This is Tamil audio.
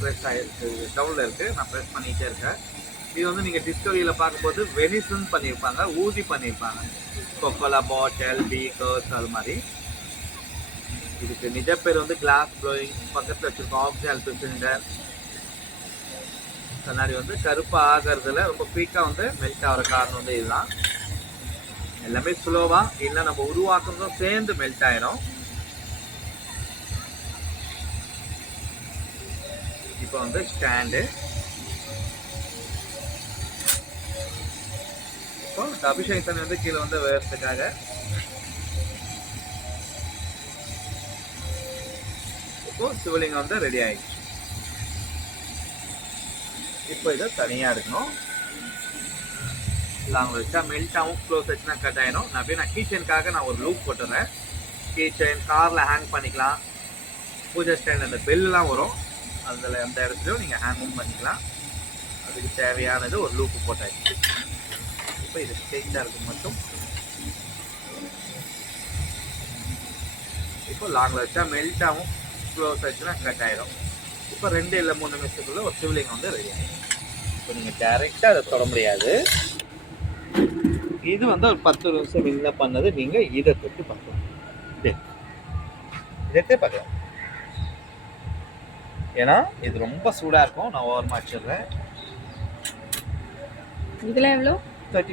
ப்ரெஸ் ஆகிருக்கு, டவுனில் இருக்குது. நான் ப்ரெஸ் பண்ணிகிட்டே இருக்கேன். இது வந்து நீங்கள் டிஸ்கவரியில் பார்க்கும்போது வெனிசன் பண்ணியிருப்பாங்க, ஊதி பண்ணியிருப்பாங்க. கொக்கோலா பாட்டில், பீக்கர்ஸ் அது மாதிரி. இதுக்கு நிஜ பேர் வந்து கிளாஸ் ப்ளோயிங். பக்கத்தில் வச்சுருக்கோம் ஆக்சிஜன் சிலிண்டர். கண்ணாடி வந்து கருப்பாக ஆகிறதுல ரொம்ப குயிக்காக வந்து மெல்ட் ஆகிற காரணம் வந்து இதுதான். எல்லாமே ஸ்லோவாக இல்லை நம்ம உருவாக்குறதும் சேர்ந்து மெல்ட் ஆயிரும். இப்போ வந்து ஸ்டாண்டு. இப்போ அபிஷேக் தண்ணி வந்து கீழே வந்து வேறதுக்காக இப்போ சிவலிங்கம் வந்து ரெடி ஆயிடுச்சு. இப்போ இதை தனியாக எடுக்கணும். லாங் வச்சா மெல்ட் ஆகும், க்ளோஸ் வச்சுனா கட் ஆயிடும். நான் அப்படியே கீ செயினுக்காக நான் ஒரு லூப் போட்டுறேன். கீ செயின் காரில் ஹேங் பண்ணிக்கலாம். பூஜை ஸ்டாண்ட் அந்த பெல்லாம் வரும், அதில் அந்த இடத்துலையும் நீங்கள் ஹேங்கும் பண்ணிக்கலாம். அதுக்கு தேவையானது ஒரு லூப்பு போட்டாச்சு. இப்போ இது ஸ்ட்ரெயிட்டாக இருக்கும் மட்டும். இப்போ லாங்கில் வச்சா மெல்ட் ஆகும், க்ளோஸ் ஆச்சுன்னா கட் ஆகிடும். இப்போ 2 இல்லை 3 நிமிஷத்துக்குள்ள ஒரு சிவலிங்கம் வந்து ரெடி ஆகிடும். இப்போ நீங்கள் டைரெக்டாக அதை தொட முடியாது. இது வந்து ஒரு 10 நிமிஷம் முன்ன பண்ணது. நீங்கள் இதை தொட்டு பார்க்கலாம், இதே பார்க்கலாம். ஏன்னா இது ரொம்ப சூடாக இருக்கும். நான் ஓரமாக வச்சிடுறேன். இதெல்லாம் எவ்வளோ?